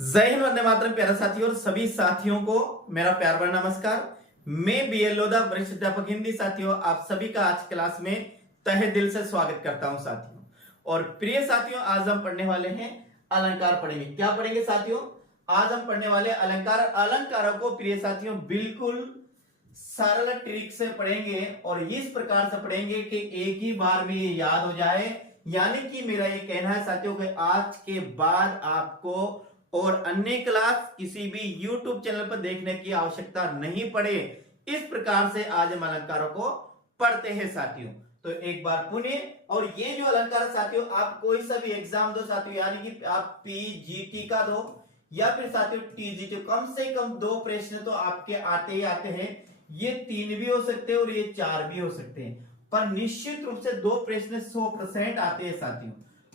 जय हिंद, वंदे मातरम। प्यारे साथियों और सभी साथियों को मेरा प्यार भरा नमस्कार। मैं बीएल लोधा, वरिष्ठ अध्यापक हिंदी। साथियों, आप सभी का आज क्लास में तहे दिल से स्वागत करता हूं साथियों। और प्रिय साथियों, आज हम पढ़ने वाले हैं अलंकार पढ़ेंगे। क्या पढ़ेंगे साथियों? आज हम पढ़ने वाले अलंकार। अलंकारों को प्रिय साथियों बिल्कुल सरल ट्रिक से पढ़ेंगे और इस प्रकार से पढ़ेंगे कि एक ही बार में ये याद हो जाए। यानी कि मेरा ये कहना है साथियों कि आज के बाद आपको और अन्य क्लास किसी भी YouTube चैनल पर देखने की आवश्यकता नहीं पड़े। इस प्रकार से आज हम अलंकारों को पढ़ते हैं साथियों। तो एक बार पुनः, और ये जो अलंकार है साथियों, आप कोई सा भी एग्जाम दो साथियों, यानी कि आप पीजीटी का दो या फिर साथियों टीजीटी, कम से कम 2 प्रश्न तो आपके आते ही आते हैं। ये 3 भी हो सकते हैं और ये 4 भी हो सकते हैं, पर निश्चित रूप से 2 प्रश्न 100% आते हैं साथियों।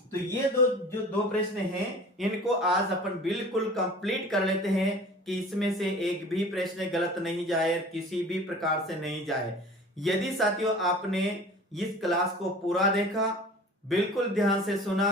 तो ये दो प्रश्न हैं, इनको आज अपन बिल्कुल कंप्लीट कर लेते हैं कि इसमें से एक भी प्रश्न गलत नहीं जाए, किसी भी प्रकार से नहीं जाए। यदि साथियों आपने इस क्लास को पूरा देखा, बिल्कुल ध्यान से सुना,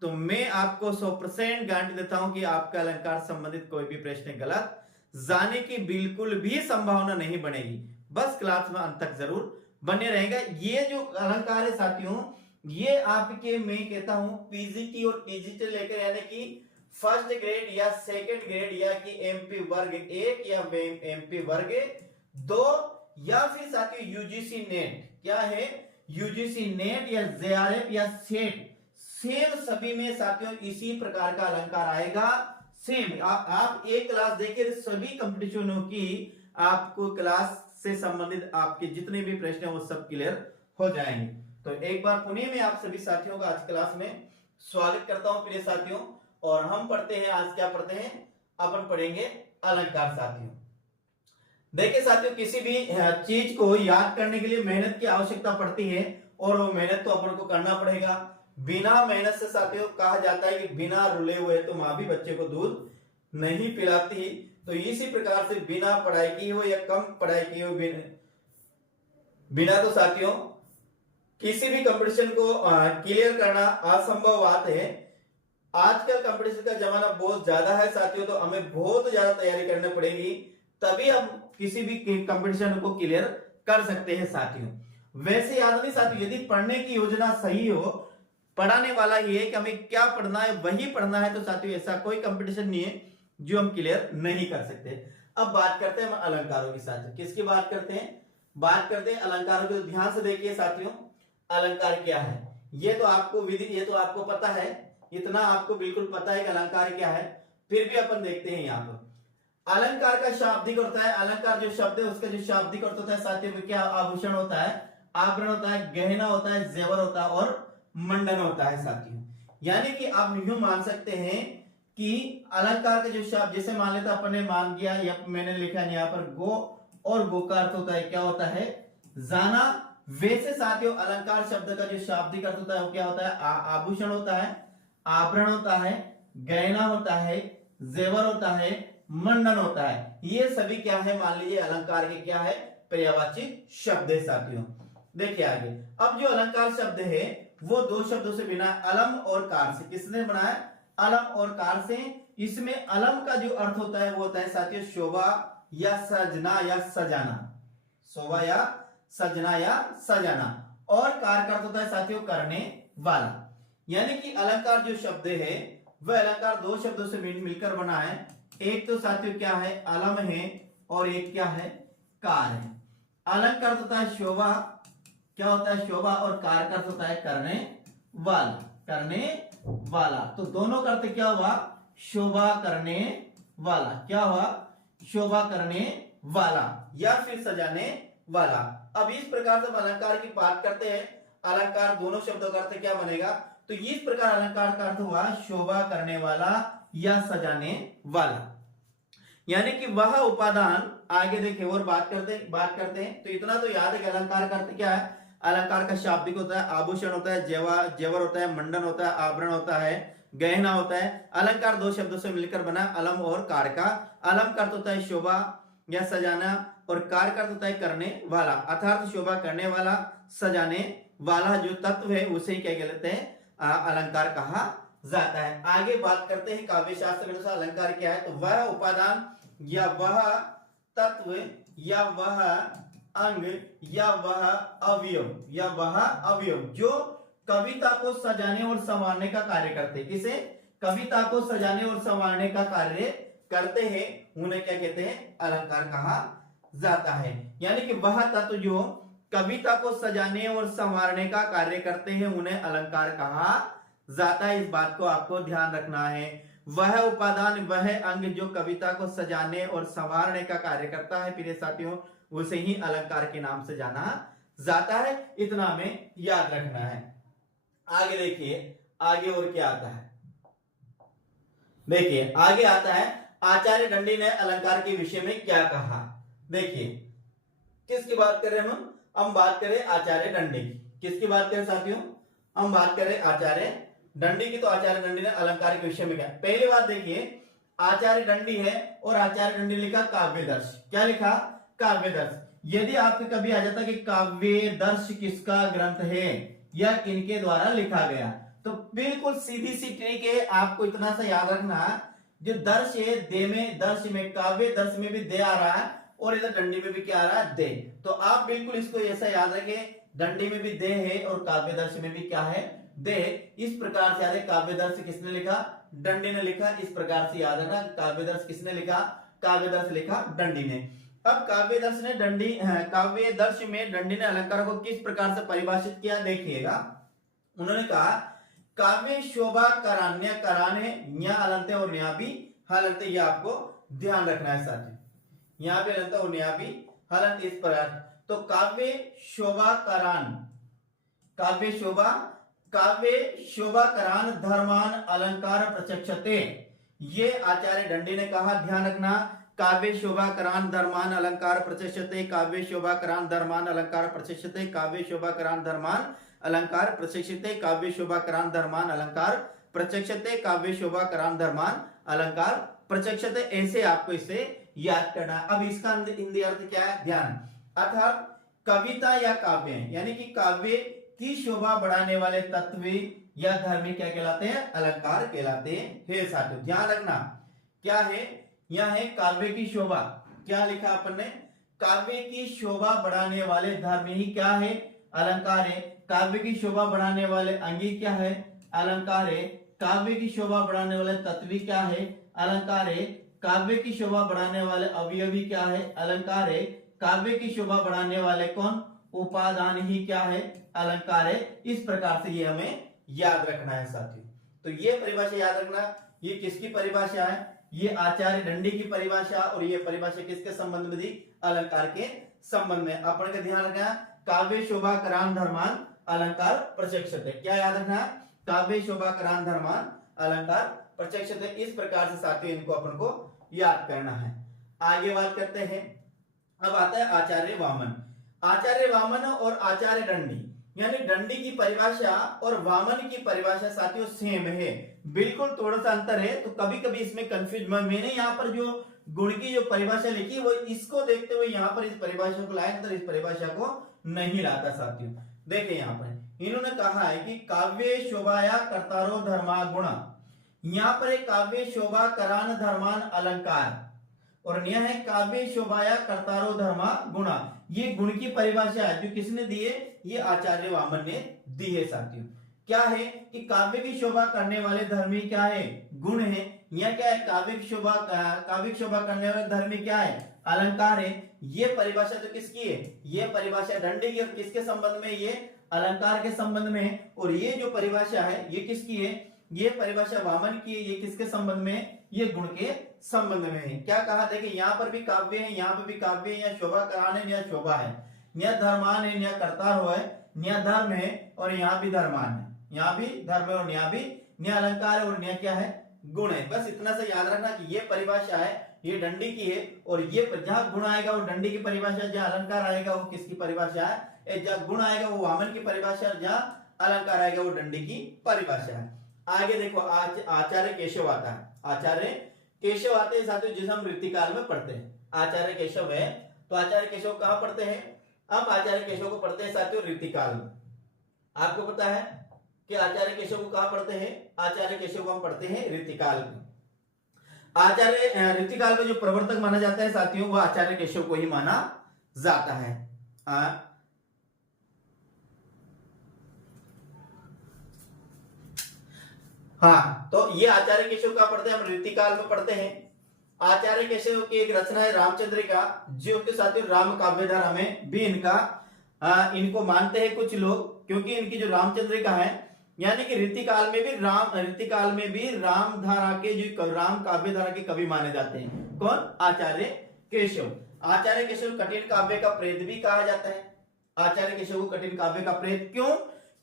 तो मैं आपको 100% गारंटी देता हूं कि आपका अलंकार संबंधित कोई भी प्रश्न गलत जाने की बिल्कुल भी संभावना नहीं बनेगी। बस क्लास में अंत तक जरूर बने रहेगा। ये जो अलंकार है साथियों, ये आपके मैं कहता हूं पीजीटी और टीजीटी लेकर, यानी कि फर्स्ट ग्रेड या सेकंड ग्रेड, या कि एमपी वर्ग 1 या एमपी वर्ग 2, या फिर साथियों यूजीसी नेट, क्या है यूजीसी नेट या जेआरएफ या सेट, सेम सभी में साथियों इसी प्रकार का अलंकार आएगा। सेम आप एक क्लास देखिए, सभी कंपटीशनों की आपको क्लास से संबंधित आपके जितने भी प्रश्न हैं वो सब क्लियर हो जाएंगे। तो एक बार पुनः मैं आप सभी साथियों का आज क्लास में स्वागत करता हूं प्रिय साथियों। और हम पढ़ते हैं, आज क्या पढ़ते हैं? अपन पढ़ेंगे अलंकार साथियों। देखिए साथियों, किसी भी चीज को याद करने के लिए मेहनत की आवश्यकता पड़ती है और वो मेहनत तो अपन को करना पड़ेगा। बिना मेहनत से साथियों कहा जाता है कि बिना रुले हुए तो माँ भी बच्चे को दूध नहीं पिलाती। तो इसी प्रकार से बिना पढ़ाई की हो या कम पढ़ाई की हो, बिना तो साथियों किसी भी कंपटीशन को क्लियर करना असंभव बात है। आजकल कंपटीशन का जमाना बहुत ज्यादा है साथियों, तो हमें बहुत ज्यादा तैयारी करनी पड़ेगी, तभी हम किसी भी कंपटीशन को क्लियर कर सकते हैं साथियों। वैसे याद नहीं साथियों, यदि पढ़ने की योजना सही हो, पढ़ाने वाला ही है कि हमें क्या पढ़ना है वही पढ़ना है, तो साथियों ऐसा कोई कंपटीशन नहीं है जो हम क्लियर नहीं कर सकते। अब बात करते हैं हम अलंकारों की साथियों। किसकी बात करते हैं? बात करते हैं अलंकारों की। तो ध्यान से देखिए साथियों, अलंकार क्या है ये तो आपको विधि, ये तो आपको पता है, इतना आपको बिल्कुल पता है कि अलंकार क्या है। फिर भी अपन देखते हैं यहाँ पर अलंकार का शाब्दिक होता है। अलंकार जो शब्द है उसका जो शाब्दिक अर्थ होता है साथियों में क्या? आभूषण होता है, आभरण होता है, गहना होता है, जेवर होता है और मंडन होता है साथियों। यानी कि आप यूं मान सकते हैं कि अलंकार का जो शब्द, जैसे मान लेता अपन ने मान लिया, या मैंने लिखा है यहाँ पर गो, और गो का अर्थ होता है क्या होता है? जाना। वैसे साथियों अलंकार शब्द का जो शाब्दिक अर्थ होता है वो क्या होता है? आभूषण होता है, आभरण होता है, गहना होता है, जेवर होता है, मंडन होता है। ये सभी क्या है? मान लीजिए अलंकार के क्या है? पर्यायवाची शब्द है साथियों। देखिए आगे, अब जो अलंकार शब्द है वो 2 शब्दों से बना, अलम और कार से। किसने बनाया? अलम और कार से। इसमें अलम का जो अर्थ होता है वो होता है साथियों शोभा या सजना या सजाना, शोभा या सजना या सजाना, और कार का अर्थ होता है साथियों करने वाला। यानी कि अलंकार जो शब्द है वह अलंकार 2 शब्दों से मिलकर बना है। एक तो साथियों क्या है? अलम है, और एक क्या है? कार है। अलम का अर्थ होता है शोभा, क्या होता है? शोभा, और कार का अर्थ होता है करने वाला, करने वाला। तो दोनों का अर्थ क्या हुआ? शोभा करने वाला। क्या हुआ? शोभा करने वाला या फिर सजाने वाला। अब इस प्रकार से अलंकार की बात करते हैं, अलंकार दोनों शब्दों का अर्थ क्या बनेगा? तो इस प्रकार अलंकार का अर्थ हुआ शोभा करने वाला या सजाने वाला। यानी कि वह उपादान, आगे देखिए और बात करते हैं। तो इतना तो याद है कि अलंकार का अर्थ क्या है? अलंकार का शाब्दिक होता है, आभूषण होता है, जेवर होता है, मंडन होता है, आभरण होता है, गहना होता है। अलंकार 2 शब्दों से मिलकर बना, अलम और कार का। अलम का अर्थ होता है शोभा या सजाना, और कार का अर्थ होता है करने वाला, अर्थात शोभा करने वाला, सजाने वाला जो तत्व है उसे क्या कहते हैं? अलंकार कहा जाता है। आगे बात करते हैं काव्य शास्त्र के अनुसार अलंकार क्या है। तो वह उपादान या वह तत्व या वह अंग या वह अवयव जो कविता को सजाने और संवारने का कार्य करते हैं। किसे? कविता को सजाने और संवारने का कार्य करते हैं, उन्हें क्या कहते हैं? अलंकार कहा जाता है। यानी कि वह तत्व जो कविता को सजाने और संवारने का कार्य करते हैं, उन्हें अलंकार कहा जाता है। इस बात को आपको ध्यान रखना है। वह उपादान, वह अंग जो कविता को सजाने और संवारने का कार्य करता है प्रिय साथियों, उसे ही अलंकार के नाम से जाना जाता है। इतना हमें याद रखना है। आगे देखिए, आगे और क्या आता है। देखिए आगे आता है, आचार्य दंडी ने अलंकार के विषय में क्या कहा। देखिए किसकी बात कर रहे हैं हम बात करें आचार्य दंडी की। किसकी बात करें साथियों? हम बात करें आचार्य दंडी की। तो आचार्य दंडी ने अलंकार के विषय में क्या, पहली बात देखिए, आचार्य दंडी है और आचार्य दंडी लिखा काव्यदर्श। क्या लिखा? काव्यदर्श। यदि आपके कभी आ जाता कि काव्यदर्श किसका ग्रंथ है या किनके द्वारा लिखा गया, तो बिल्कुल सीधी सी ट्रिक है, आपको इतना सा याद रखना, जो दर्श है दे में, दर्श में, काव्य दर्श में भी दे आ रहा है और इधर दंडी में भी क्या आ रहा है? दे। तो आप बिल्कुल इसको ऐसा याद रखें, दंडी में भी दे है और काव्य दर्श में भी क्या है? दे। इस प्रकार से याद है, काव्य दर्श किसने लिखा? दंडी ने लिखा। इस प्रकार से याद रखना, काव्य दर्श किसने लिखा? काव्य दर्श लिखा दंडी ने। अब काव्य दर्श ने काव्य दर्श में दंडी ने अलंकार को किस प्रकार से परिभाषित किया, देखिएगा। उन्होंने कहा, काव्य शोभा करान्य कराने न्या अलंते और न्या भी हलंते। ये आपको ध्यान रखना है साथियों, यहाँ पे अलंते और न्या भी हलंत। इस प्रकार तो काव्य शोभा करान, काव्य शोभा करान धर्मान अलंकार प्रचक्षते। ये आचार्य दंडी ने कहा, ध्यान रखना, काव्य शोभा करान धर्मान अलंकार प्रचक्षते, काव्य शोभा करान धर्मान अलंकार प्रचक्षते, काव्य शोभा करान धर्मान अलंकार प्रचक्षते, काव्य शोभा करान धर्मान अलंकार प्रचक्षते, काव्य शोभा करान धर्मान अलंकार प्रचक्षते। ऐसे आपको इसे याद करना। अब इसका हिंदी अर्थ क्या है? ध्यान। अर्थात कविता या काव्य, यानी कि काव्य की शोभा बढ़ाने वाले तत्व या धर्म क्या कहलाते हैं? अलंकार कहलाते हैं साथियों। ध्यान रखना, क्या है? यह है काव्य की शोभा। क्या लिखा अपन ने? काव्य की शोभा बढ़ाने वाले धर्म ही क्या है? अलंकार है। काव्य की शोभा बढ़ाने वाले अंगी क्या है? अलंकार है। काव्य की शोभा बढ़ाने वाले तत्वी क्या है? अलंकार है। काव्य की शोभा बढ़ाने वाले अवयवी क्या है? अलंकार है। काव्य की शोभा बढ़ाने वाले कौन? उपादान ही क्या है? अलंकार है। इस प्रकार से ये हमें याद रखना है साथियों। तो ये परिभाषा याद रखना, ये किसकी परिभाषा है? ये आचार्य दंडी की परिभाषा। और ये परिभाषा किसके संबंध में दी? अलंकार के संबंध में। अपन का ध्यान रखना, काव्य शोभा करान धर्मान अलंकार प्रचक्षते। क्या याद रखना? काव्य शोभा करान धर्मान अलंकार प्रचक्षते। इस प्रकार से साथियों इनको अपन को याद करना है। आगे बात करते हैं। अब आता है आचार्य वामन। आचार्य वामन और आचार्य दंडी, यानी दंडी की परिभाषा और वामन की परिभाषा साथियों सेम है, बिल्कुल थोड़ा सा अंतर है। तो कभी कभी इसमें कंफ्यूज, मैंने यहाँ पर जो गुण की जो परिभाषा लिखी वो इसको देखते हुए यहाँ पर इस परिभाषा को लाए, तो इस परिभाषा को नहीं लाता साथियों। देखिए यहाँ पर इन्होंने कहा है कि काव्य शोभाया कर्तारो धर्मा गुण। यहाँ पर एक काव्य शोभा करान धर्मान अलंकार और न्याय है काव्य शोभाया कर्तारो धर्मा गुणा। ये गुण की परिभाषा है जो किसने दी है? ये आचार्य वामन ने दी है साथियों। क्या है कि काव्य की शोभा करने वाले धर्मी क्या है? गुण है। यह क्या है? काव्य की शोभा करने वाले धर्मी क्या है? अलंकार है। ये परिभाषा तो किसकी है? ये परिभाषा दंडी की। और किसके संबंध में? ये अलंकार के संबंध में है। और ये जो परिभाषा है ये किसकी है? ये परिभाषा वामन की है। ये किसके संबंध में है? ये गुण के संबंध में है। क्या कहा? देखिए यहाँ पर भी काव्य है, यहाँ पर भी काव्य है। यहाँ शोभा करान है, यहाँ शोभा है। यहाँ धर्मान है, यहाँ कर्तार हो है, यहाँ धर्म है और यहाँ भी धर्मान है। यहाँ भी धर्म है और यहाँ भी न्याय अलंकार है और न्याय क्या है? गुण है। बस इतना सा याद रखना कि ये परिभाषा है ये दंडी की है। और ये जहां गुण आएगा वो दंडी की परिभाषा, जहां अलंकार आएगा वो किसकी परिभाषा है? जहां गुण आएगा वो वामन की परिभाषा, जहां अलंकार आएगा वो दंडी की परिभाषा है। आगे देखो, आचार्य केशव आता है। आचार्य केशव आते हैं साथियों, जिसे हम ऋतिकाल में पढ़ते हैं। आचार्य केशव है, तो आचार्य केशव कहां पढ़ते हैं? हम आचार्य केशव को पढ़ते हैं साथियों ऋतिकाल में। आपको पता है कि आचार्य केशव को कहां पढ़ते हैं? आचार्य केशव को हम पढ़ते हैं रीतिकाल में। आचार्य रीतिकाल में जो प्रवर्तक माना जाता है साथियों, वह आचार्य केशव को ही माना जाता है। हाँ, तो ये आचार्य केशव का पढ़ते हैं, हम रीतिकाल में पढ़ते हैं। आचार्य केशव की एक रचना है रामचंद्रिका, जो के साथियों राम काव्यधारा में भी इनको मानते हैं कुछ लोग, क्योंकि इनकी जो रामचंद्रिका है, यानी कि रीतिकाल में भी रामधारा के जो राम काव्यधारा के कवि माने जाते हैं। कौन? आचार्य केशव। आचार्य केशव कठिन काव्य का प्रेत भी कहा जाता है। आचार्य केशव को कठिन काव्य का प्रेत क्यों?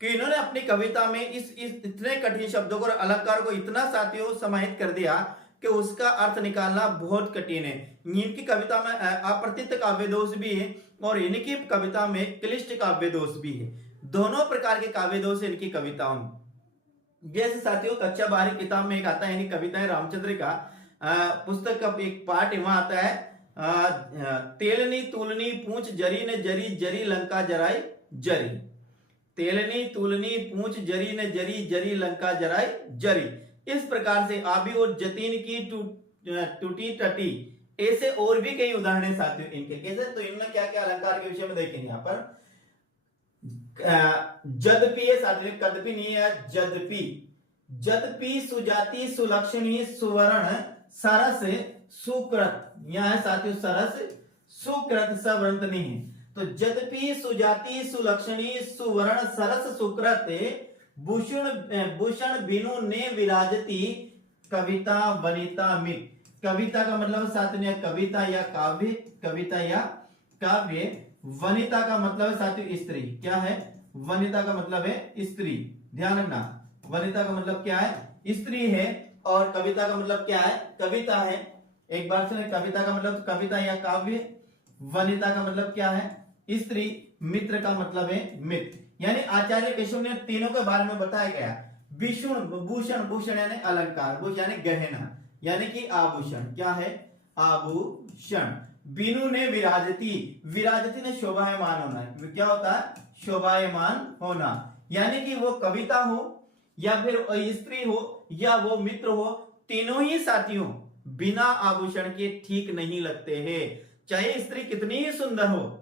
कि इन्होंने अपनी कविता में इस इतने कठिन शब्दों को और अलंकार को इतना साथियों समाहित कर दिया कि उसका अर्थ निकालना बहुत कठिन है। इनकी कविता में अप्रतित काव्य दोष भी है और इनकी कविता में क्लिष्ट काव्य दोष भी है। दोनों प्रकार के काव्य दोष इनकी कविताओं में। जैसे साथियों कक्षा 12 किताब में एक आता है, इनकी कविताएं रामचंद्रिका पुस्तक का एक पार्ट वहां आता है, तेलनी तुलनी पूंछ जरी ने जरी जरी लंका जराई जरी। तेलनी तुलनी पूंछ जरी ने जरी जरी लंका जराई जरी। इस प्रकार से आबी और जतीन की टूटी टटी, ऐसे और भी कई उदाहरण साथियों इनके। कैसे? तो इनमें क्या क्या अलंकार के विषय में देखेंगे यहाँ पर। जदपि है साथियों, कदपि नहीं है, जदपि। जदपि सुजाति सुलक्षणी सुवर्ण सरस सुकृत, यहां है साथियों सरस सुकृत, सवृंत नहीं है। तो जदपि सुजाति सुलक्षणी सुवर्ण सरस सुकृत भूषण बिनु ने विराजती कविता वनिता मित। कविता का मतलब साथियों कविता या काव्य, कविता या काव्य। वनिता का मतलब है साथियों स्त्री। क्या है? वनिता का मतलब है स्त्री। ध्यान रखना, वनिता का मतलब क्या है? स्त्री है। और कविता का मतलब क्या है? कविता है। एक बार सुने, कविता का मतलब कविता या काव्य, वनिता का मतलब क्या है? स्त्री, मित्र का मतलब है मित्र। यानी आचार्य केशव ने तीनों के बारे में बताया गया। विषुण भूषण, भूषण यानी अलंकार, भूषण यानी गहना, यानी कि आभूषण। क्या है? आभूषण। बिनु ने विराजती, विराजती ने शोभायमान होना है। क्या होता है? शोभायमान होना। यानी कि वो कविता हो या फिर स्त्री हो या वो मित्र हो, तीनों ही साथियों बिना आभूषण के ठीक नहीं लगते हैं। चाहे स्त्री कितनी ही सुंदर हो,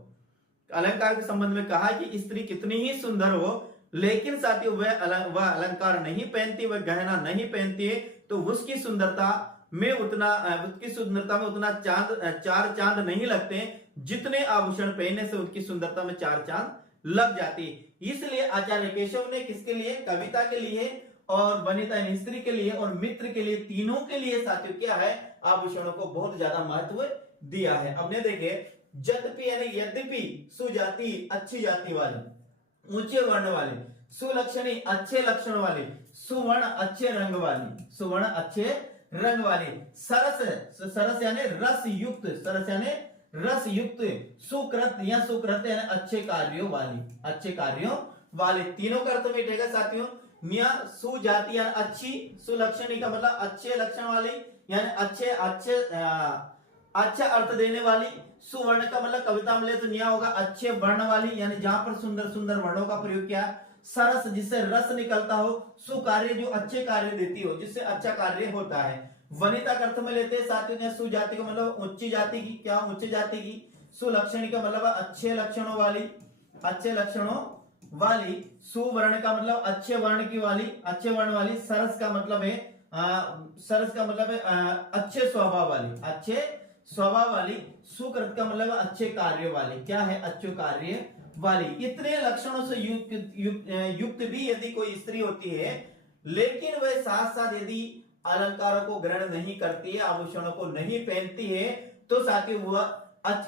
अलंकार के संबंध में कहा कि स्त्री कितनी ही सुंदर हो, लेकिन साथियों वह अलंकार नहीं पहनती, वह गहना नहीं पहनती है, तो उसकी सुंदरता में उतना चार चांद नहीं लगते जितने आभूषण पहनने से उसकी सुंदरता में 4 चांद लग जाती। इसलिए आचार्य केशव ने किसके लिए? कविता के लिए और वनिता यानी स्त्री के लिए और मित्र के लिए, तीनों के लिए साथियों क्या है? आभूषणों को बहुत ज्यादा महत्व दिया है। अब ने देखे, यद्यपि यानी यद्यपि सुजाति अच्छी जाति वाली, ऊंचे वर्ण वाले, सुलक्षणी अच्छे लक्षण वाले, सुवर्ण अच्छे रंग वाली, सुवर्ण अच्छे रंग वाली, सरस, सरस यानी रस युक्त, सरस यानी रस युक्त, सुकृत या सुकृत यानी अच्छे कार्यों वाली, अच्छे कार्यों वाले। तीनों का अर्थ मिटेगा साथियों। सुजाति यानी अच्छी, सुलक्षणी का मतलब अच्छे लक्षण वाली यानी अच्छा अर्थ देने वाली, सुवर्ण का मतलब कविता में ले तो निया होगा अच्छे वर्ण वाली, यानी जहां पर सुंदर सुंदर वर्णों का प्रयोग किया। सरस जिससे रस निकलता हो, सुकार्य जो अच्छे कार्य देती हो, जिससे अच्छा कार्य होता है। वनिता का अर्थ में लेते हैं साथियों सुजाति का मतलब उच्च जाति की, क्या उच्च जाति की। सुलक्षणी का मतलब अच्छे लक्षणों वाली, अच्छे लक्षणों वाली। सुवर्ण का मतलब अच्छे वर्ण की वाली, अच्छे वर्ण वाली। सरस का मतलब है अच्छे स्वभाव वाली, अच्छे स्वभाव वाली। सुकृत का मतलब अच्छे कार्यों वाली, क्या है? अच्छे कार्य वाली। इतने लक्षणों से युक्त भी यदि कोई स्त्री होती है, लेकिन वह साथ साथ यदि अलंकारों को ग्रहण नहीं करती है, आभूषणों को नहीं पहनती है, तो साथ ही वह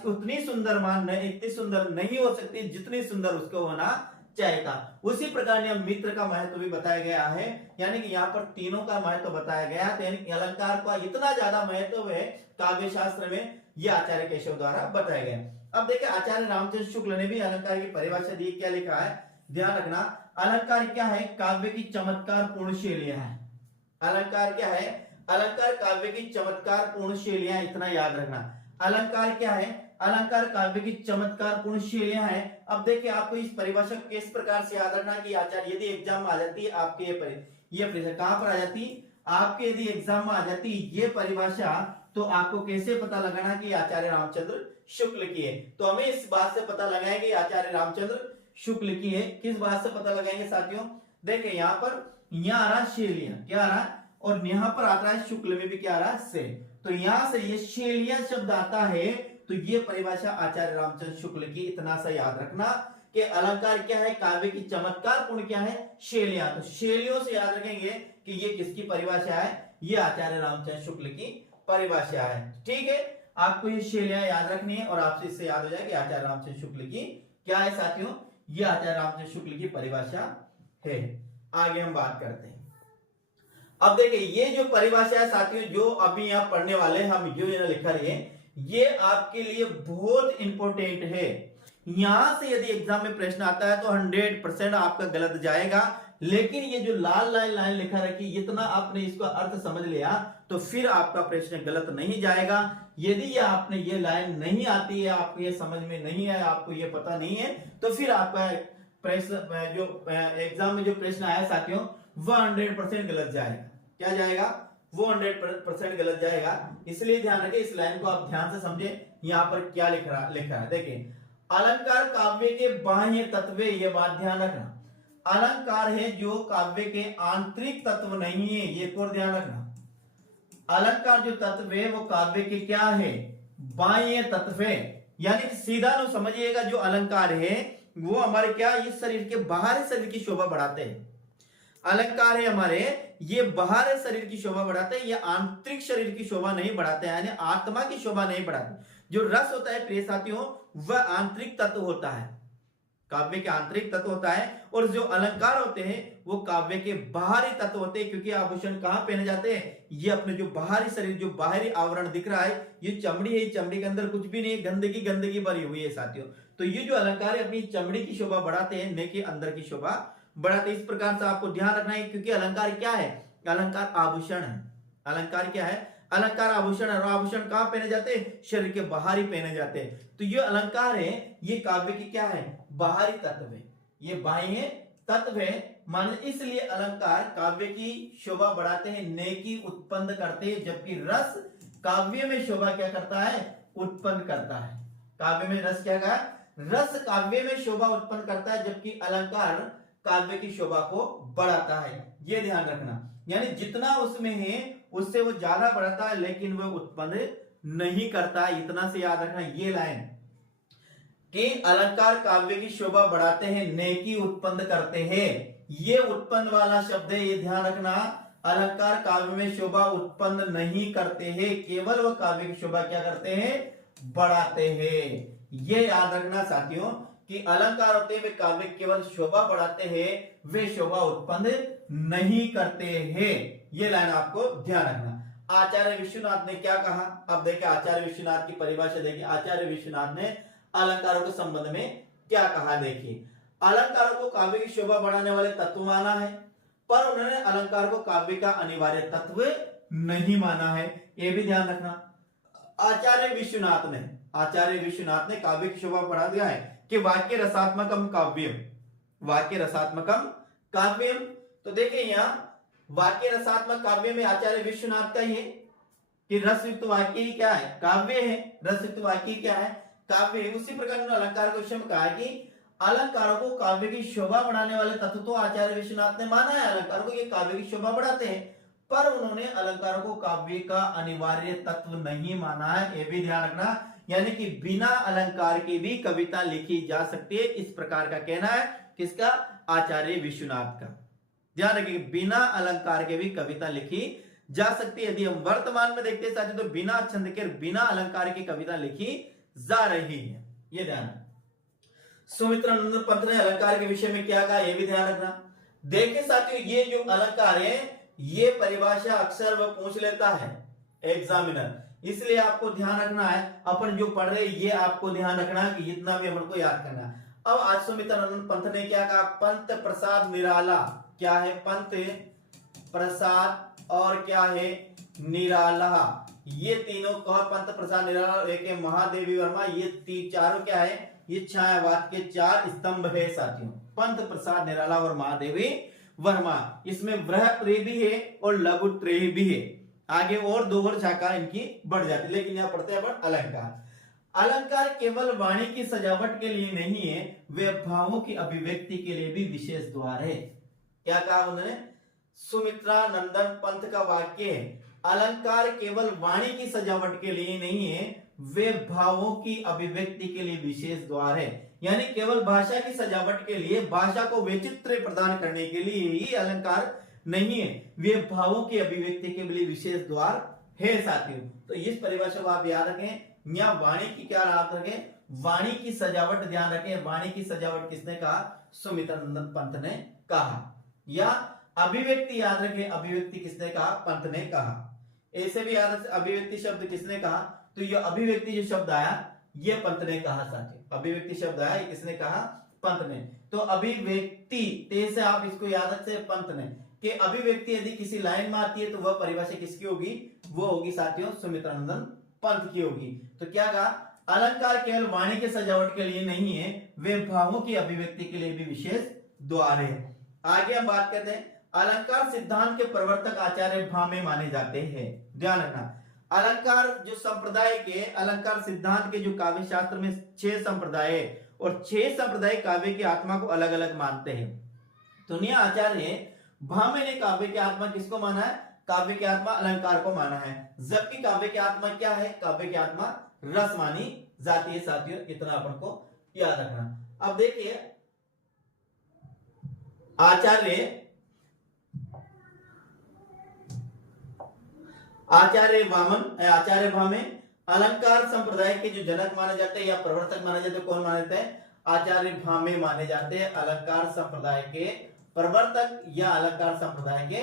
उतनी इतनी सुंदर नहीं हो सकती जितनी सुंदर उसको होना चाहिए था। उसी प्रकार यहाँ मित्र का महत्व भी बताया गया है, यानी कि यहाँ पर तीनों का महत्व बताया गया है। यानी अलंकार का इतना ज्यादा महत्व है काव्य शास्त्र में, यह आचार्य केशव द्वारा बताया गया। अब देखिए आचार्य रामचंद्र शुक्ल ने भी अलंकार की परिभाषा दी, क्या लिखा है? ध्यान रखना, अलंकार क्या है? काव्य की चमत्कार पूर्ण शैलियां है। अलंकार क्या है? अलंकार काव्य की चमत्कार पूर्ण शैलियां, इतना याद रखना। अलंकार क्या है? अलंकार काव्य की चमत्कारपूर्ण शैलियां हैं। अब देखिए आपको इस परिभाषा को किस प्रकार से याद रखना कि आचार्य, यदि एग्जाम में आ जाती है आपके ये परिभाषा कहां पर आ जाती, आपके यदि एग्जाम में आ जाती ये परिभाषा, तो आपको कैसे पता लगाना कि आचार्य रामचंद्र शुक्ल की है। तो हमें इस बात से पता लगाएंगे आचार्य रामचंद्र शुक्ल की है। किस बात से पता लगाएंगे साथियों, देखिए यहाँ पर यहाँ आ रहा शैलियां, क्या आ रहा, और यहाँ पर आता है शुक्ल में भी क्या आ रहा है से। तो यहां से ये शैलियां शब्द आता है, तो ये परिभाषा आचार्य रामचंद्र शुक्ल की। इतना सा याद रखना कि अलंकार क्या है, काव्य की चमत्कारपूर्ण क्या है, शैलियां। तो शैलियों से याद रखेंगे कि ये किसकी परिभाषा है, ये आचार्य रामचंद्र शुक्ल की परिभाषा है। ठीक है, आपको ये शैलियां याद रखनी है और आपसे इससे याद हो जाए कि आचार्य रामचंद्र शुक्ल की क्या है साथियों, ये आचार्य रामचंद्र शुक्ल की परिभाषा है। आगे हम बात करते हैं। अब देखिए ये जो परिभाषा है साथियों, जो अभी यहां पढ़ने वाले हम जो लिखा रहे हैं, ये आपके लिए बहुत इंपॉर्टेंट है। यहां से यदि एग्जाम में प्रश्न आता है तो 100% आपका गलत जाएगा, लेकिन ये जो लाल लाइन लिखा रखी, इतना आपने इसका अर्थ समझ लिया तो फिर आपका प्रश्न गलत नहीं जाएगा। यदि ये आपने ये लाइन नहीं आती है, आपको ये समझ में नहीं है, आपको ये पता नहीं है, तो फिर आपका प्रश्न जो एग्जाम में जो प्रश्न आया साथियों, वह 100% गलत जाएगा। क्या जाएगा, वो 100% गलत जाएगा। इसलिए ध्यान रखें, इस लाइन को आप ध्यान से समझे, यहां पर क्या लिखा है। देखिए अलंकार काव्य के बाह्य तत्व, ये बात ध्यान रखना, अलंकार है जो काव्य के आंतरिक तत्व नहीं है, ये को ध्यान रखना। अलंकार जो तत्व है वो काव्य के क्या है, बाह्य तत्व है। यानी कि सीधा नो समझिएगा, जो अलंकार है वो हमारे क्या, इस शरीर के बाहरी शरीर की शोभा बढ़ाते हैं। अलंकार है हमारे, ये बाहर शरीर की शोभा बढ़ाते हैं, ये आंतरिक शरीर की शोभा नहीं बढ़ाते हैं, यानी आत्मा की शोभा नहीं बढ़ाते। जो रस होता है प्रिय साथियों, वह आंतरिक तत्व होता है, काव्य के आंतरिक तत्व होता है, और जो अलंकार होते हैं वो काव्य के बाहरी तत्व होते हैं। क्योंकि आभूषण कहां पहने जाते हैं, ये अपने जो बाहरी शरीर, जो बाहरी आवरण दिख रहा है, ये चमड़ी है, चमड़ी के अंदर कुछ भी नहीं, गंदगी भरी हुई है साथियों। तो ये जो अलंकार है अपनी चमड़ी की शोभा बढ़ाते हैं, न कि अंदर की शोभा बढ़ाते। इस प्रकार से आपको ध्यान रखना है, क्योंकि अलंकार क्या है, अलंकार आभूषण है। अलंकार क्या है, अलंकार आभूषण है, और आभूषण कहां पहने जाते हैं, शरीर के बाहरी पहने जाते हैं। तो ये अलंकार है, ये काव्य की क्या है, बाहरी तत्व है, ये बाह्य तत्व है। मान इसलिए अलंकार काव्य की शोभा बढ़ाते हैं, नेकी उत्पन्न करते हैं, जबकि रस काव्य में शोभा क्या करता है, उत्पन्न करता है। काव्य में रस क्या कहा, रस काव्य में शोभा उत्पन्न करता है, जबकि अलंकार काव्य की शोभा को बढ़ाता है। ये ध्यान रखना, यानी जितना उसमें है उससे वो ज्यादा बढ़ाता है, लेकिन वो उत्पन्न नहीं करता। इतना से याद रखना ये लाइन, कि अलंकार काव्य की शोभा बढ़ाते हैं, नेकी उत्पन्न करते हैं। ये उत्पन्न वाला शब्द है, ये ध्यान रखना। अलंकार काव्य में शोभा उत्पन्न नहीं करते हैं, केवल वो काव्य की शोभा क्या करते हैं, बढ़ाते हैं। ये याद रखना साथियों, कि अलंकार होते हैं वे काव्य केवल शोभा बढ़ाते हैं, वे शोभा उत्पन्न नहीं करते हैं। ये लाइन आपको ध्यान रखना। आचार्य विश्वनाथ ने क्या कहा, अब देखिए आचार्य विश्वनाथ की परिभाषा देखिए। आचार्य विश्वनाथ ने अलंकारों के संबंध में क्या कहा, देखिए। अलंकारों को काव्य की शोभा बढ़ाने वाले तत्व माना है, पर उन्होंने अलंकार को काव्य का अनिवार्य तत्व नहीं माना है, ये भी ध्यान रखना। आचार्य विश्वनाथ ने काव्य की शोभा बढ़ा दिया है कि वाक्य रसात्मकम काव्यम, वाक्य रसात्मकम काव्यम। तो देखिए यहाँ वाक्य रसात्मक काव्य में आचार्य विश्वनाथ का ही है कि रसयुक्त वाक्य ही क्या है, काव्य है। रसयुक्त वाक्य क्या है, काव्य है। उसी प्रकार उन्होंने अलंकार को विषय में कहा कि अलंकारों को काव्य की शोभा बढ़ाने वाले तत्व तो आचार्य विश्वनाथ ने माना है, अलंकार को ये काव्य की शोभा बढ़ाते हैं, पर उन्होंने अलंकारों को काव्य का अनिवार्य तत्व नहीं माना है, ये भी ध्यान रखना। यानी कि बिना अलंकार के भी कविता लिखी जा सकती है, इस प्रकार का कहना है किसका, आचार्य विश्वनाथ का। ध्यान रखिए, बिना अलंकार के भी कविता लिखी जा सकती है। यदि हम वर्तमान में देखते हैं साथियों, तो बिना छंद के, बिना अलंकार की कविता लिखी जा रही है, ये ध्यान। सुमित्रानंद पंत ने अलंकार के विषय में क्या कहा, यह भी ध्यान रखना। देखिए साथियों, ये जो अलंकार है, ये परिभाषा अक्सर वह पूछ लेता है एग्जामिनर, इसलिए आपको ध्यान रखना है। अपन जो पढ़ रहे ये आपको ध्यान रखना है कि इतना भी अपन को याद करना है। अब आज सुमित्रानंद पंत ने क्या कहा, पंत प्रसाद निराला, क्या है, पंत प्रसाद और क्या है, निराला, ये तीनों कौन, पंत प्रसाद निराला, एक महादेवी वर्मा, ये चारों क्या है, ये छायावाद के चार स्तंभ है साथियों, पंत प्रसाद निराला और महादेवी वर्मा। इसमें वृहत्त्रयी भी है और लघुत्रयी भी है, आगे और दो और शाखा इनकी बढ़ जाती है, लेकिन यहाँ पढ़ते हैं अपन अलंकार। अलंकार केवल वाणी की सजावट के लिए नहीं है, वे भावों की अभिव्यक्ति के लिए भी विशेष द्वार है। क्या कहा उन्होंने, सुमित्रा नंदन पंत का वाक्य है, अलंकार केवल वाणी की सजावट के लिए नहीं है, वे भावों की अभिव्यक्ति के लिए विशेष द्वार है। यानी केवल भाषा की सजावट के लिए, भाषा को वैचित्र्य प्रदान करने के लिए ही अलंकार नहीं है, वे भावों की अभिव्यक्ति के लिए विशेष द्वार है साथियों। तो इस परिभाषा को आप याद रखें, यहाँ वाणी की क्या याद रखें, वाणी की सजावट ध्यान रखें। वाणी की सजावट किसने कहा, सुमित्रा नंदन पंत ने कहा। या अभिव्यक्ति याद रखें, अभिव्यक्ति किसने कहा, पंत ने कहा। ऐसे भी याद रखें, अभिव्यक्ति शब्द किसने कहा, तो ये अभिव्यक्ति जो शब्द आया ये पंत ने कहा साथियों, अभिव्यक्ति शब्द आया ये किसने कहा, पंत ने। तो अभिव्यक्ति तेज से आप इसको याद रखते हैं पंत ने, कि अभिव्यक्ति यदि किसी लाइन में आती है तो वह परिभाषा किसकी होगी, वो होगी साथियों सुमित्रा नंदन पंत की होगी। तो क्या कहा, अलंकार केवल वाणी के सजावट के लिए नहीं है, वे भावों की अभिव्यक्ति के लिए भी विशेष द्वार है। आगे हम बात करते हैं, अलंकार सिद्धांत के प्रवर्तक आचार्य भामे माने जाते हैं। ध्यान रखना, अलंकार जो संप्रदाय के, अलंकार सिद्धांत के जो काव्य शास्त्र में 6 संप्रदाय है, और 6 संप्रदाय काव्य की आत्मा को अलग अलग मानते हैं। तो आचार्य भामे ने काव्य की आत्मा किसको माना है, काव्य की आत्मा अलंकार को माना है, जबकि काव्य की आत्मा क्या है, काव्य की आत्मा रस मानी जाती है साथियों। इतना अपन को याद रखना। अब देखिए आचार्य भामे अलंकार संप्रदाय के जो जनक माने जाते हैं या प्रवर्तक माने जाते हैं, कौन माने जाते हैं, आचार्य भामे माने जाते हैं, अलंकार संप्रदाय के प्रवर्तक या अलंकार संप्रदाय के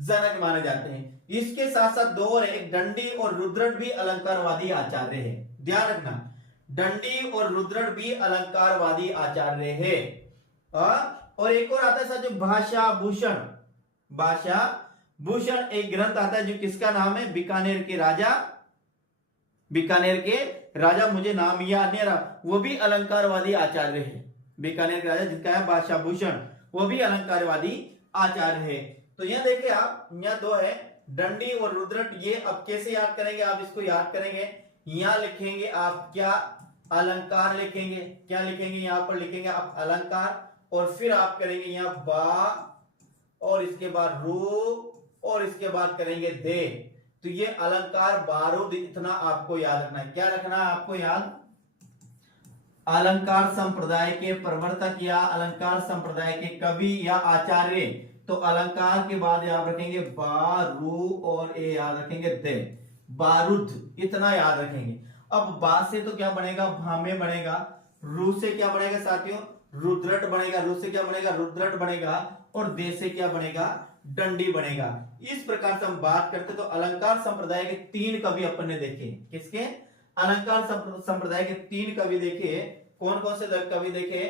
जनक माने जाते हैं। इसके साथ साथ दो और एक, दंडी और रुद्रट भी अलंकारवादी आचार्य है। ध्यान रखना, दंडी और रुद्रट भी अलंकारवादी आचार्य है। और एक और आता है साथियों भाषा भूषण। भाषा भूषण एक ग्रंथ आता है जो किसका नाम है, बीकानेर के राजा मुझे नाम याद नहीं आ रहा, वो भी अलंकारवादी आचार्य है। बीकानेर के राजा जिसका है भाषा भूषण, वो भी अलंकारवादी आचार्य है। तो यह देखिए आप, यहाँ दो है दंडी और रुद्रट। ये अब कैसे याद करेंगे, आप इसको याद करेंगे, यहां लिखेंगे आप क्या, अलंकार लिखेंगे, क्या लिखेंगे, यहां पर लिखेंगे आप अलंकार, और फिर आप करेंगे यहाँ बा, और इसके बाद रू, और इसके बाद करेंगे दे। तो ये अलंकार बारूद, इतना आपको याद रखना है। क्या रखना है आपको याद, अलंकार संप्रदाय के प्रवर्तक या अलंकार संप्रदाय के कवि या आचार्य, तो अलंकार के बाद याद रखेंगे बा, रू और ए याद रखेंगे दे, बारूद, इतना याद रखेंगे। अब बा से तो क्या बनेगा, भामे बनेगा, रू से क्या बनेगा साथियों, रुद्रट बनेगा, रू से क्या बनेगा, रुद्रट बनेगा, और दे से क्या बनेगा, दंडी बनेगा। इस प्रकार से हम बात करते तो अलंकार संप्रदाय के 3 कवि अपन ने देखे। किसके, अलंकार संप्रदाय के 3 कवि देखे। कौन कौन से कवि देखे,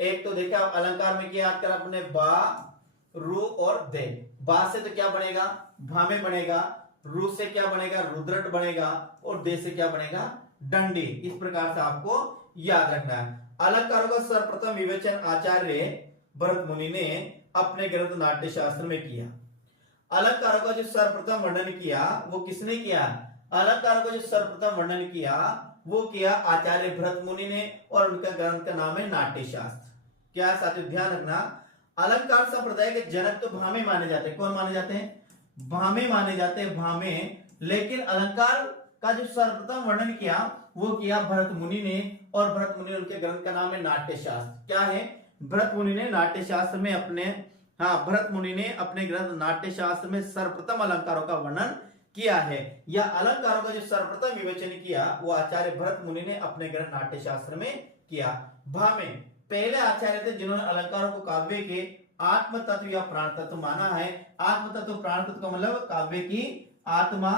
एक तो देखा अलंकार में क्या याद करा अपने, बा, रू और दे। बा से तो क्या बनेगा, भामे बनेगा, रू से क्या बनेगा, रुद्रट बनेगा, और दे से क्या बनेगा, दंडी। इस प्रकार से आपको याद रखना है। अलंकारों का सर्वप्रथम विवेचन आचार्य भरत मुनि ने अपने ग्रंथ नाट्य शास्त्र में किया। अलंकारों का जो सर्वप्रथम वर्णन किया वो किसने किया, अलंकारों का जो सर्वप्रथम वर्णन किया वो किया आचार्य भरत मुनि ने, और उनका ग्रंथ का नाम है नाट्य शास्त्र। क्या साथियों ध्यान रखना, अलंकार संप्रदाय के जनक तो भामे माने जाते हैं। कौन माने जाते हैं, भामे माने जाते हैं, भामे। लेकिन अलंकार का जो सर्वप्रथम वर्णन किया वो किया भरत मुनि ने, और भरत मुनि उनके ग्रंथ का नाम है नाट्य शास्त्र। क्या है, भरत मुनि ने नाट्य शास्त्र में अपने, भरत मुनि ने अपने ग्रंथ नाट्य शास्त्र में सर्वप्रथम अलंकारों का वर्णन किया है, या अलंकारों का जो सर्वप्रथम विवेचन किया वो आचार्य भरत मुनि ने अपने ग्रंथ नाट्य शास्त्र में किया। भामे पहले आचार्य थे जिन्होंने अलंकारों को काव्य के आत्म तत्व या प्राण तत्व माना है। आत्म तत्व प्राण तत्व का मतलब काव्य की आत्मा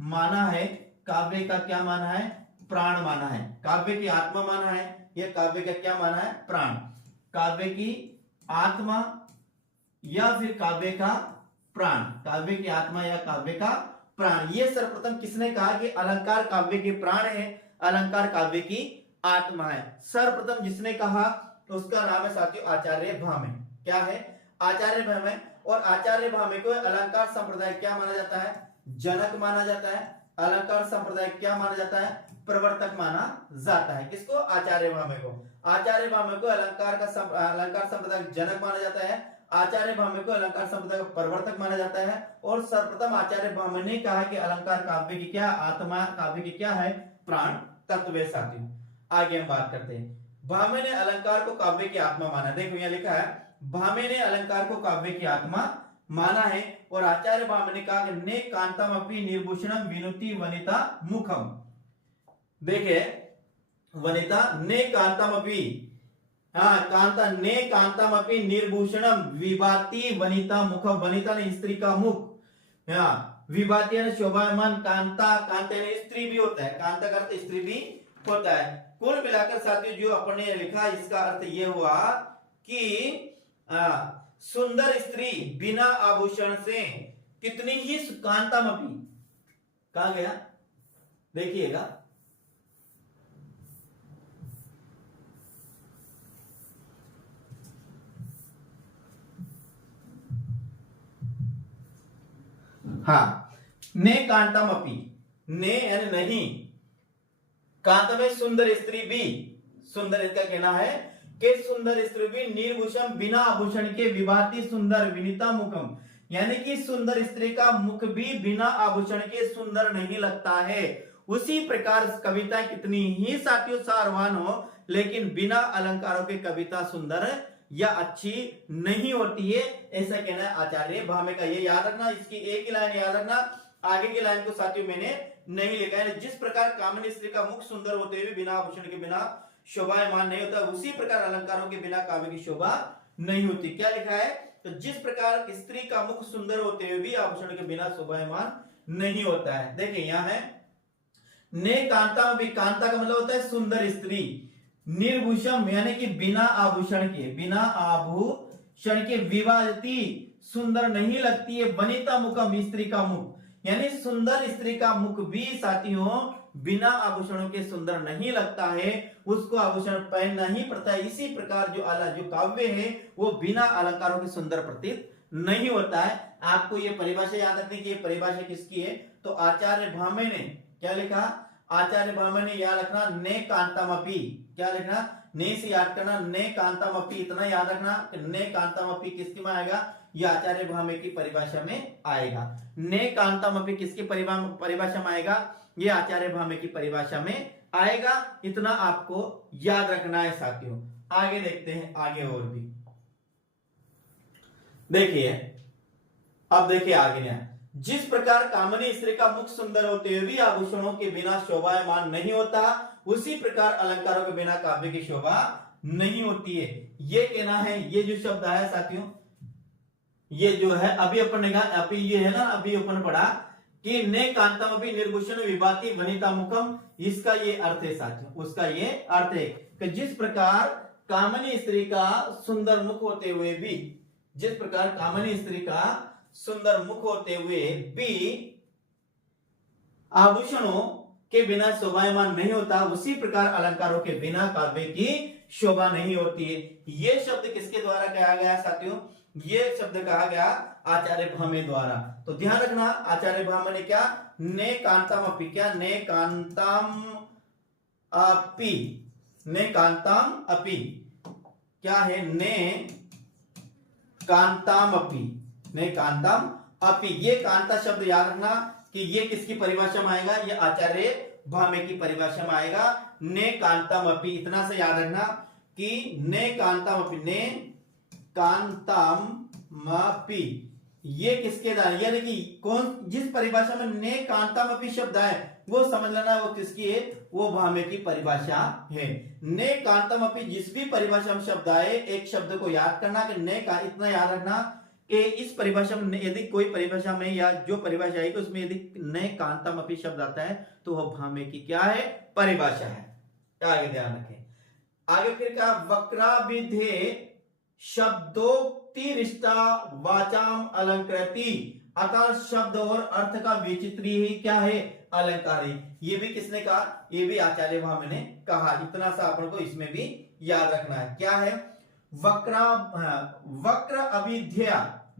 माना है, काव्य का क्या माना है, प्राण माना है। काव्य की आत्मा माना है, यह काव्य का क्या माना है, प्राण। काव्य की आत्मा या फिर काव्य का प्राण, काव्य की आत्मा या काव्य का प्राण। ये सर्वप्रथम किसने कहा कि अलंकार काव्य के प्राण है, अलंकार काव्य की आत्मा है। सर्वप्रथम जिसने कहा उसका नाम है साथियों आचार्य भामे। क्या है? आचार्य भामे। और आचार्य भामे को अलंकार संप्रदाय क्या माना जाता है? जनक माना जाता है। अलंकार संप्रदाय क्या माना जाता है? प्रवर्तक माना जाता है। किसको? आचार्य भामे को। आचार्य भामे को अलंकार संप्रदाय जनक माना जाता है। आचार्य भामे को अलंकार संप्रदाय का प्रवर्तक माना जाता है। और सर्वप्रथम आचार्य भामे ने कहा कि अलंकार काव्य की क्या आत्मा, काव्य की क्या है? प्राण तत्व है साथियों। आगे हम बात करते हैं। भामे ने अलंकार को काव्य की आत्मा माना। देखो यहाँ लिखा है भामे ने अलंकार को काव्य की आत्मा माना है। और आचार्य भामे ने कहा ने कांतामपि निर्भूषणम विनुति वनिता मुखम। देखिए वनिता ने कांतामपि, हाँ कांता ने कांतामपि निर्भूषणम विभाति वनिता मुखम। वनिता ने स्त्री का मुख, हाँ विभाति शोभायमान। कांता, कांता ने स्त्री भी होता है, कांता का अर्थ स्त्री भी होता है। कुल मिलाकर साथियों जो अपने लिखा इसका अर्थ ये हुआ कि सुंदर स्त्री बिना आभूषण से कितनी ही कांतामपि, कहा गया देखिएगा हाँ ने कांतामपि, ने यानी नहीं, कांता में सुंदर स्त्री भी, सुंदर इसका कहना है कि सुंदर स्त्री भी निर्भूषण बिना आभूषण के विभाति सुंदर विनीता मुखम। यानी कि सुंदर स्त्री का मुख भी बिना आभूषण के सुंदर नहीं लगता है। उसी प्रकार कविता कितनी ही साथियों सारवान हो लेकिन बिना अलंकारों के कविता सुंदर या अच्छी नहीं होती है, ऐसा कहना है आचार्य भामे का। ये याद रखना, इसकी एक ही लाइन याद रखना, आगे की लाइन को साथियों मैंने नहीं लिखा है। जिस प्रकार कामिनी स्त्री का मुख सुंदर होते हुए बिना आभूषण के बिना शोभायमान नहीं होता, उसी प्रकार अलंकारों के बिना काव्य की शोभा नहीं होती। क्या लिखा है? तो जिस प्रकार स्त्री का मुख सुंदर होते हुए भी आभूषण के बिना शोभायमान नहीं होता है। देखिए यहाँ है ने कांता, भी कांता का मतलब होता है सुंदर स्त्री। निर्भूषम यानी कि बिना आभूषण के, बिना आभूषण के विवाहती सुंदर नहीं लगती है। वनिता मुखम स्त्री का मुख, यानी सुंदर स्त्री का मुख भी साथियों बिना आभूषणों के सुंदर नहीं लगता है, उसको आभूषण पहनना ही पड़ता है। इसी प्रकार जो काव्य है वो बिना अलंकारों के सुंदर प्रतीत नहीं होता है। आपको ये परिभाषा याद रखनी कि ये परिभाषा किसकी है? तो आचार्य भामे ने क्या लिखा? आचार्य भामे ने याद रखना ने कांतामपि, क्या लिखना? ने से याद करना, ने कांतामपि इतना याद रखना कि ने कांतामपि किसकी में आएगा? ये आचार्य भामे की परिभाषा में आएगा। ने कांतामपि किसकी परिभाषा में आएगा? ये आचार्य भामे की परिभाषा में आएगा। इतना आपको याद रखना है साथियों। आगे देखते हैं, आगे और भी देखिए। अब देखिए आगे ना, जिस प्रकार कामनी स्त्री का मुख सुंदर होते हुए भी आभूषणों के बिना शोभायमान नहीं होता, उसी प्रकार अलंकारों के बिना काव्य की शोभा नहीं होती है। ये कहना है, ये जो शब्द है साथियों, ये जो है अभी अपन ने कहा, अभी ये है ना, अभी अपन पढ़ा कि ने कांतम अभी निर्भूषण विभाति वनिता मुखम, इसका ये अर्थ है साथियों, उसका ये अर्थ है कि जिस प्रकार कामनी स्त्री का सुंदर मुख होते हुए भी, जिस प्रकार कामनी स्त्री का सुंदर मुख होते हुए भी आभूषणों के बिना शोभायमान नहीं होता, उसी प्रकार अलंकारों के बिना काव्य की शोभा नहीं होती है। ये शब्द किसके द्वारा कहा गया साथियों? ये शब्द कहा गया आचार्य भामे द्वारा। तो ध्यान रखना, आचार्य भामे ने क्या? ने कांताम अपि, क्या? ने कांताम अपि, ने कांताम अपि, क्या है? ने कांताम अपि, ने कांताम अपि। ये कांता शब्द याद रखना कि ये किसकी परिभाषा में आएगा? ये आचार्य भामे की परिभाषा में आएगा। ने कांताम अपि, इतना से याद रखना कि ने कांताम अपि, ने कांतामपि, ये किसके द्वारा, यानी कि कौन, जिस परिभाषा में ने कांतामपि शब्द है वो समझ लेना वो किसकी है? वो भामे की परिभाषा है। ने कांतामपि जिस भी परिभाषा में शब्द आए, एक शब्द को याद करना कि ने का, इतना याद रखना कि इस परिभाषा में यदि कोई परिभाषा में या जो परिभाषा आएगी उसमें यदि ने कांतामपि शब्द आता है तो वह भामे की क्या है? परिभाषा है। आगे ध्यान रखें। आगे फिर क्या? वक्राभिधेय शब्दोक्ति रिष्टा वाचाम अलंकृति अतः शब्द और अर्थ का विचित्र ही क्या है, अलंकार है। ये भी किसने कहा, ये भी आचार्य भामह ने कहा। इतना सा अपन को इसमें भी याद रखना है। क्या है, वक्र अभिध्यय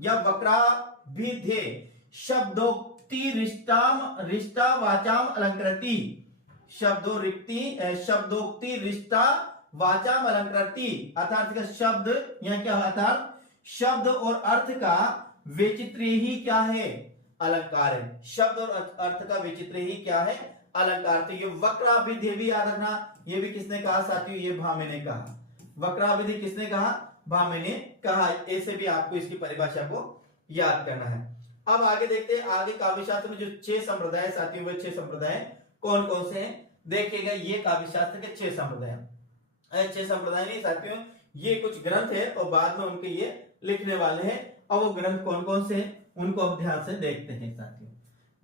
या वक्राभिध्यय शब्दोक्ति रिष्टा वाचाम अलंकृति, शब्दोक्ति रिष्टा वाचाम अलंकृति, अर्थात शब्द यहाँ क्या अर्थात शब्द और अर्थ का विचित्र ही क्या है, अलंकार है। शब्द और अर्थ का विचित्र ही क्या है, अलंकार। तो ये वक्राभिधि भी याद रखना, ये भी किसने कहा साथियों, ये भामह ने कहा। वक्राभिधि किसने कहा, भामह ने कहा। ऐसे भी आपको इसकी परिभाषा को याद करना है। अब आगे देखते हैं, आगे काव्य शास्त्र में जो 6 संप्रदाय साथियों, वो 6 संप्रदाय कौन कौन से हैं देखिएगा। ये काव्य शास्त्र के 6 संप्रदाय, 6 संप्रदाय नहीं साथियों, ये कुछ ग्रंथ है और बाद में उनके ये लिखने वाले हैं। और वो ग्रंथ कौन कौन से हैं उनको हम ध्यान से देखते हैं साथियों।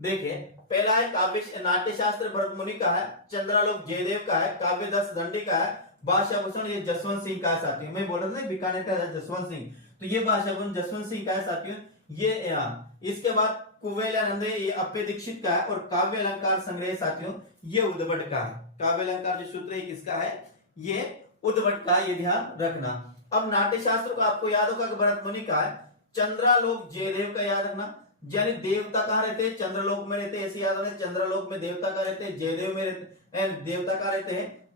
देखिए, पहला है काव्य नाट्य शास्त्र भरत मुनि का है, चंद्रालोक जयदेव का है, काव्य दस दंडी का है, भाषा भूषण ये जसवंत सिंह का है साथियों। मैं बोल रहा था बीकानेर का जसवंत सिंह, तो ये भाषा भूषण जसवंत सिंह का है साथियों। ये इसके बाद कुवलयानंद ये अप्पे दीक्षित का है। और काव्य अलंकार संग्रह साथियों ये उद्भट का है। काव्य अलंकार जो सूत्र है किसका है, ये उद्भट का, ये ध्यान रखना। अब नाट्य शास्त्र को आपको याद होगा कि भरत मुनि का है, चंद्रालोक जयदेव का याद रखना, यानी देवता कहाँ रहते हैं, चंद्रलोक में रहते हैं, ऐसे याद रखना। चंद्रलोक में देवता का रहते हैं, जयदेव में रहते, देवता का रहते हैं,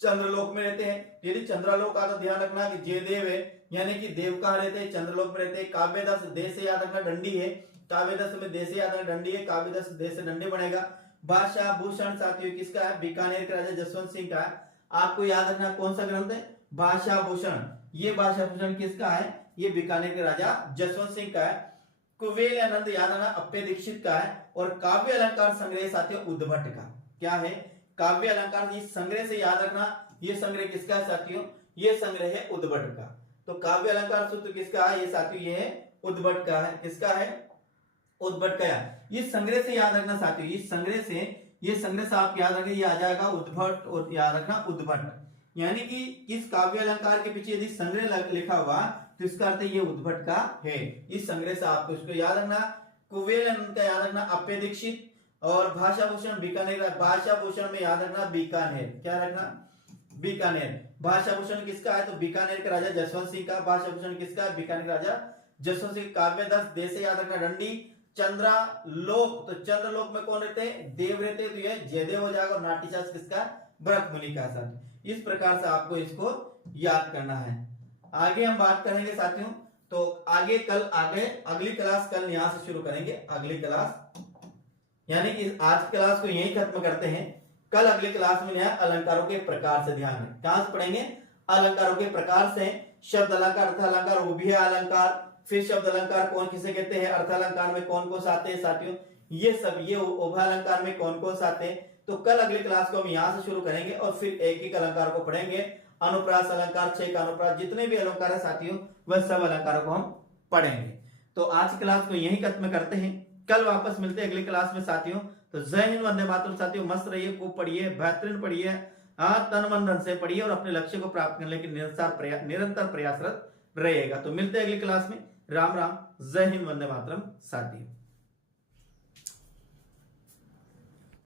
चंद्रलोक में रहते हैं। यदि चंद्रलोक का तो ध्यान रखना कि जयदेव है, यानी कि देव कहाँ रहते हैं, चंद्रलोक में रहते हैं। काव्यदस देश से याद रखना, डंडी है, काव्यदस में देश से याद रखना, डंडी है, काव्यदस देश से डंडी बनेगा। भाषा भूषण साथियों किसका है, बीकानेर के राजा जसवंत सिंह का है। आपको याद रखना कौन सा ग्रंथ है, भाषा भूषण। ये भाषा भूषण किसका है, ये बीकानेर के राजा जसवंत सिंह का है। कुवलयानंद याद रखना अप्पे दीक्षित का है। और काव्य अलंकार संग्रह साथियों उद्भट का। क्या है, काव्य अलंकार, इस संग्रह से याद रखना, ये संग्रह किसका है साथियों, ये संग्रह है उद्भट का। तो काव्य अलंकार सूत्र किसका है, ये साथियों ये है उद्भट का है। किसका है, उद्भट का है। इस संग्रह से याद रखना साथियों, इस संग्रह से, ये संग्रह से आप याद रखें, ये आ जाएगा उद्भट, और याद रखना उद्भट, यानी कि इस काव्य अलंकार के पीछे यदि संग्रह लिखा हुआ तो इसका अर्थ ये उद्भट का है। इस संग्रह से आपको इसको याद रखना। कुवलयानंद का याद रखना अप्पे दीक्षित, और भाषा भूषण बीकानेर, भाषा भूषण में याद रखना बीकानेर, क्या रखना, बीकानेर। भाषा भूषण किसका है, तो बीकानेर के राजा जसवंत सिंह का। भाषा भूषण किसका है, बीकानेर राजा जसवंत सिंह। काव्य दस देश से याद रखना डंडी। चंद्रालोक, तो चंद्रलोक में कौन रहते हैं, देव रहते हैं, तो ये जयदेव हो जाएगा। और नाट्यशास्त्र किसका, भरत मुनि का साथ। इस प्रकार से आपको इसको याद करना है। आगे हम बात करेंगे साथियों, तो आगे अगली क्लास कल यहां से शुरू करेंगे। अगली क्लास यानी कि आज की क्लास को यही खत्म करते हैं। कल अगली क्लास में नया अलंकारों के प्रकार से ध्यान है। कहां से पढ़ेंगे, अलंकारों के प्रकार से। शब्द अलंकार, अर्थ अलंकार, उभय अलंकार, फिर शब्द अलंकार कौन किसे कहते हैं, अर्थ अलंकार में कौन कौन से आते हैं साथियों, ये सब, ये उभय अलंकार में कौन कौन से आते हैं। तो कल अगली क्लास को हम यहां से शुरू करेंगे और फिर एक एक अलंकार को पढ़ेंगे। अनुप्रास अलंकार, 6 का अनुप्रास, जितने भी अलंकार है साथियों वह सब अलंकारों को हम पढ़ेंगे। तो आज की क्लास को यही खत्म करते हैं, कल वापस मिलते हैं अगली क्लास में साथियों। तो जय हिंद, वंदे मातरम साथियों। मस्त रहिए, खूब पढ़िए, बेहतरीन पढ़िए, तन मन धन से पढ़िए और अपने लक्ष्य को प्राप्त करने के निरंतर प्रयासरत रहिएगा। तो मिलते हैं अगली क्लास में। राम राम, जय हिंद, वंदे मातरम साथियों।